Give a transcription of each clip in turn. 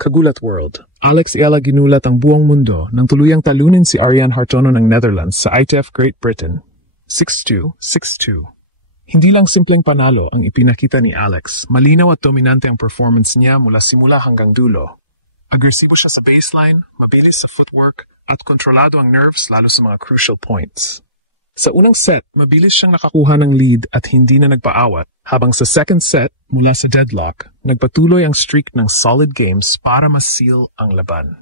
Kagulat World. Alex Ayala ginulat ang buong mundo nang tuluyang talunin si Ariane Hartono ng Netherlands sa ITF Great Britain. 6-2, 6-2. Hindi lang simpleng panalo ang ipinakita ni Alex, malinaw at dominante ang performance niya mula simula hanggang dulo. Agresibo siya sa baseline, mabilis sa footwork, at kontrolado ang nerves lalo sa mga crucial points. Sa unang set, mabilis siyang nakakuha ng lead at hindi na nagpaawat, habang sa second set, mula sa deadlock, nagpatuloy ang streak ng solid games para ma-seal ang laban.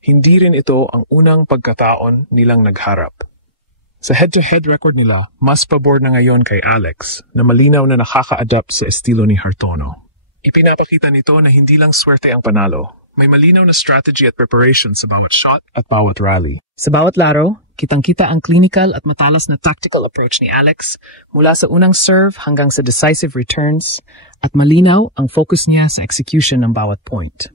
Hindi rin ito ang unang pagkataon nilang nagharap. Sa head-to-head record nila, mas pabor na ngayon kay Alex na malinaw na nakaka-adapt sa estilo ni Hartono. Ipinapakita nito na hindi lang swerte ang panalo, may malinaw na strategy at preparation sa bawat shot at bawat rally. Sa bawat laro, kitang-kita ang clinical at matalas na tactical approach ni Alex mula sa unang serve hanggang sa decisive returns at malinaw ang focus niya sa execution ng bawat point.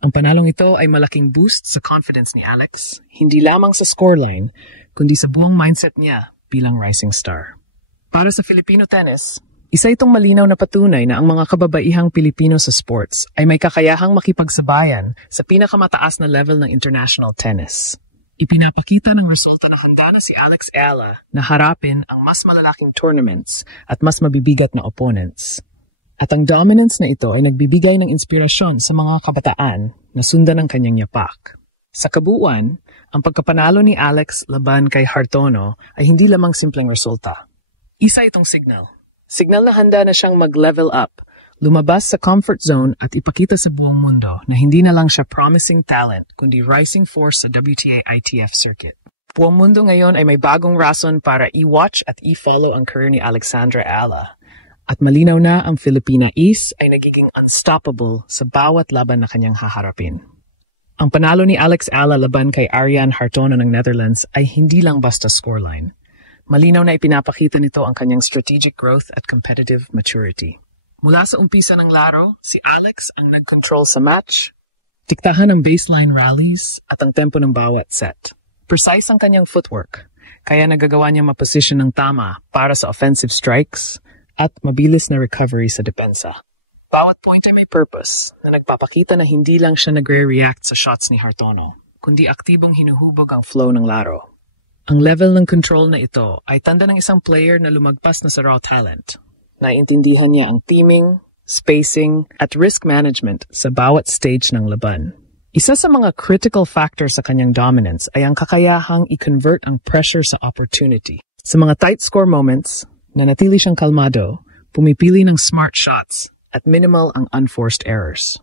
Ang panalong ito ay malaking boost sa confidence ni Alex, hindi lamang sa scoreline, kundi sa buong mindset niya bilang rising star. Para sa Filipino tennis, isa itong malinaw na patunay na ang mga kababaihang Pilipino sa sports ay may kakayahang makipagsabayan sa pinakamataas na level ng international tennis. Ipinapakita ng resulta na handa na si Alex Ayala na harapin ang mas malalaking tournaments at mas mabibigat na opponents. At ang dominance na ito ay nagbibigay ng inspirasyon sa mga kabataan na sundan ang kanyang yapak. Sa kabuuan, ang pagkapanalo ni Alex laban kay Hartono ay hindi lamang simpleng resulta. Isa itong signal. Signal na handa na siyang mag-level up, lumabas sa comfort zone at ipakita sa buong mundo na hindi na lang siya promising talent kundi rising force sa WTA ITF circuit. Buong mundo ngayon ay may bagong rason para i-watch at i-follow ang career ni Alexandra Ayala. At malinaw na ang Filipina Ace ay nagiging unstoppable sa bawat laban na kanyang haharapin. Ang panalo ni Alex Ayala laban kay Ariane Hartono ng Netherlands ay hindi lang basta scoreline. Malinaw na ipinapakita nito ang kanyang strategic growth at competitive maturity. Mula sa umpisa ng laro, si Alex ang nag-control sa match. Diktahan ang baseline rallies at ang tempo ng bawat set. Precise ang kanyang footwork, kaya nagagawa niya maposisyon ng tama para sa offensive strikes at mabilis na recovery sa depensa. Bawat point ay may purpose na nagpapakita na hindi lang siya nagre-react sa shots ni Hartono, kundi aktibong hinuhubog ang flow ng laro. Ang level ng control na ito ay tanda ng isang player na lumagpas na sa raw talent. Naiintindihan niya ang teaming, spacing, at risk management sa bawat stage ng laban. Isa sa mga critical factors sa kanyang dominance ay ang kakayahang i-convert ang pressure sa opportunity. Sa mga tight score moments, nanatili siyang kalmado, pumipili ng smart shots, at minimal ang unforced errors.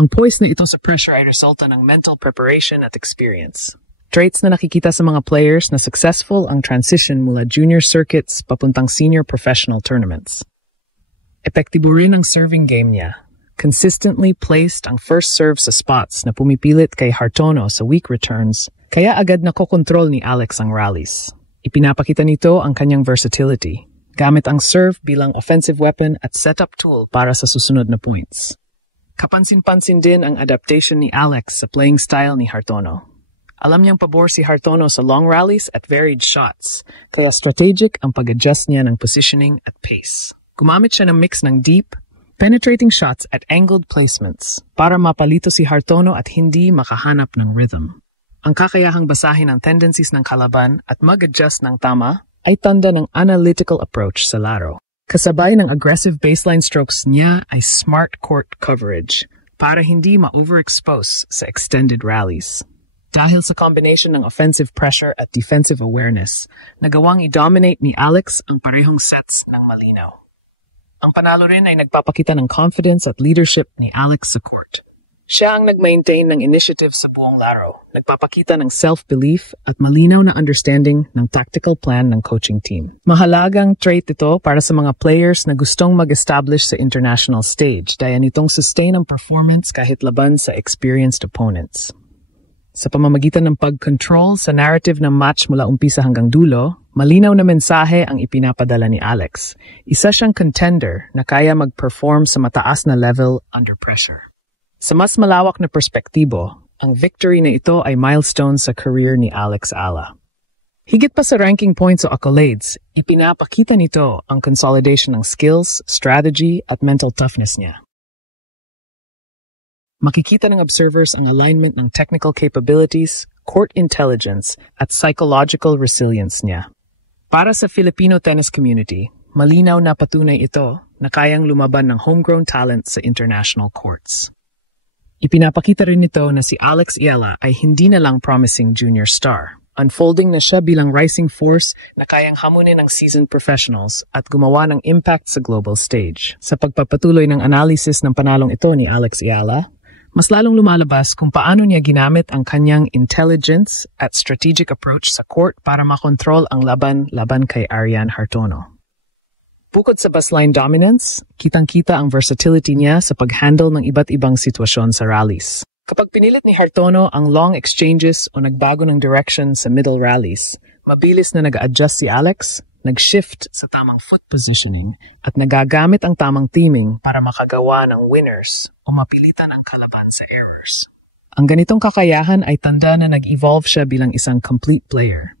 Ang poise na ito sa pressure ay resulta ng mental preparation at experience. Traits na nakikita sa mga players na successful ang transition mula junior circuits papuntang senior professional tournaments. Epektibo rin ang serving game niya. Consistently placed ang first serve sa spots na pumipilit kay Hartono sa weak returns, kaya agad nakokontrol ni Alex ang rallies. Ipinapakita nito ang kanyang versatility, gamit ang serve bilang offensive weapon at setup tool para sa susunod na points. Kapansin-pansin din ang adaptation ni Alex sa playing style ni Hartono. Alam niyang pabor si Hartono sa long rallies at varied shots, kaya strategic ang pag-adjust niya ng positioning at pace. Gumamit siya ng mix ng deep, penetrating shots at angled placements para mapalito si Hartono at hindi makahanap ng rhythm. Ang kakayahang basahin ang tendencies ng kalaban at mag-adjust ng tama ay tanda ng analytical approach sa laro. Kasabay ng aggressive baseline strokes niya ay smart court coverage para hindi ma-overexpose sa extended rallies. Dahil sa combination ng offensive pressure at defensive awareness, nagawang i-dominate ni Alex ang parehong sets ng malinaw. Ang panalo rin ay nagpapakita ng confidence at leadership ni Alex sa court. Siya ang nag-maintain ng initiative sa buong laro, nagpapakita ng self-belief at malinaw na understanding ng tactical plan ng coaching team. Mahalagang trait ito para sa mga players na gustong mag-establish sa international stage dahil nitong sustain ang performance kahit laban sa experienced opponents. Sa pamamagitan ng pag-control sa narrative ng match mula umpisa hanggang dulo, malinaw na mensahe ang ipinapadala ni Alex. Isa siyang contender na kaya mag-perform sa mataas na level under pressure. Sa mas malawak na perspektibo, ang victory na ito ay milestone sa career ni Alex Ayala. Higit pa sa ranking points o accolades, ipinapakita nito ang consolidation ng skills, strategy at mental toughness niya. Makikita ng observers ang alignment ng technical capabilities, court intelligence at psychological resilience niya. Para sa Filipino tennis community, malinaw na patunay ito na kayang lumaban ng homegrown talent sa international courts. Ipinapakita rin nito na si Alex Iala ay hindi na lang promising junior star. Unfolding na siya bilang rising force na kayang hamunin ng seasoned professionals at gumawa ng impact sa global stage. Sa pagpapatuloy ng analysis ng panalong ito ni Alex Iala, mas lalong lumalabas kung paano niya ginamit ang kanyang intelligence at strategic approach sa court para makontrol ang laban kay Arian Hartono. Bukod sa baseline dominance, kitang-kita ang versatility niya sa pag-handle ng iba't ibang sitwasyon sa rallies. Kapag pinilit ni Hartono ang long exchanges o nagbago ng direction sa middle rallies, mabilis na nag-adjust si Alex, nag-shift sa tamang foot positioning, at nagagamit ang tamang teaming para makagawa ng winners o mapilitan ang kalaban sa errors. Ang ganitong kakayahan ay tanda na nag-evolve siya bilang isang complete player.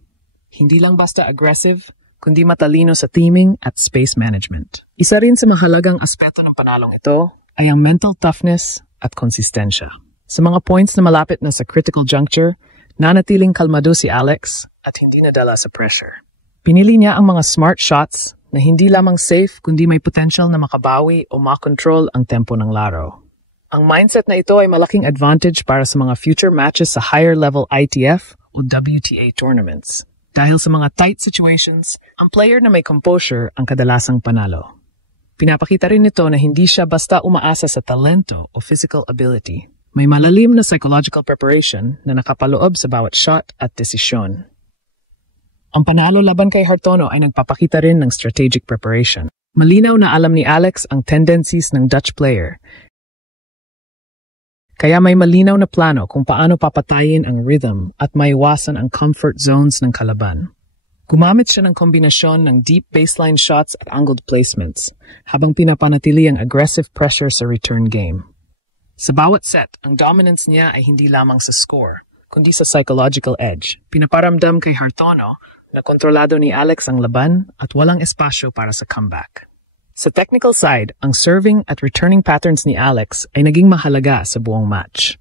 Hindi lang basta aggressive, kundi matalino sa teaming at space management. Isa rin sa mahalagang aspeto ng panalong ito ay ang mental toughness at konsistensya. Sa mga points na malapit na sa critical juncture, nanatiling kalmado si Alex at hindi nadala sa pressure. Pinili niya ang mga smart shots na hindi lamang safe kundi may potential na makabawi o makontrol ang tempo ng laro. Ang mindset na ito ay malaking advantage para sa mga future matches sa higher level ITF o WTA tournaments. Dahil sa mga tight situations, ang player na may composure ang kadalasang panalo. Pinapakita rin nito na hindi siya basta umaasa sa talento o physical ability. May malalim na psychological preparation na nakapaloob sa bawat shot at desisyon. Ang panalo laban kay Hartono ay nagpapakita rin ng strategic preparation. Malinaw na alam ni Alex ang tendencies ng Dutch player. Kaya may malinaw na plano kung paano papatayin ang rhythm at maiwasan ang comfort zones ng kalaban. Gumamit siya ng kombinasyon ng deep baseline shots at angled placements habang pinapanatili ang aggressive pressure sa return game. Sa bawat set, ang dominance niya ay hindi lamang sa score, kundi sa psychological edge. Pinaparamdam kay Hartono na kontrolado ni Alex ang laban at walang espasyo para sa comeback. Sa technical side, ang serving at returning patterns ni Alex ay naging mahalaga sa buong match.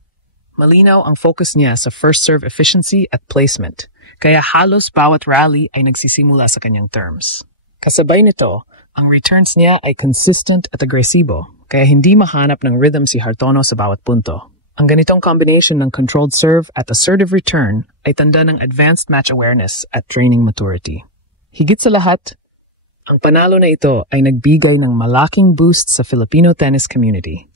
Malinaw ang focus niya sa first serve efficiency at placement, kaya halos bawat rally ay nagsisimula sa kanyang terms. Kasabay nito, ang returns niya ay consistent at agresibo, kaya hindi mahanap ng rhythm si Hartono sa bawat punto. Ang ganitong combination ng controlled serve at assertive return ay tanda ng advanced match awareness at training maturity. Higit sa lahat, ang panalo na ito ay nagbigay ng malaking boost sa Filipino tennis community.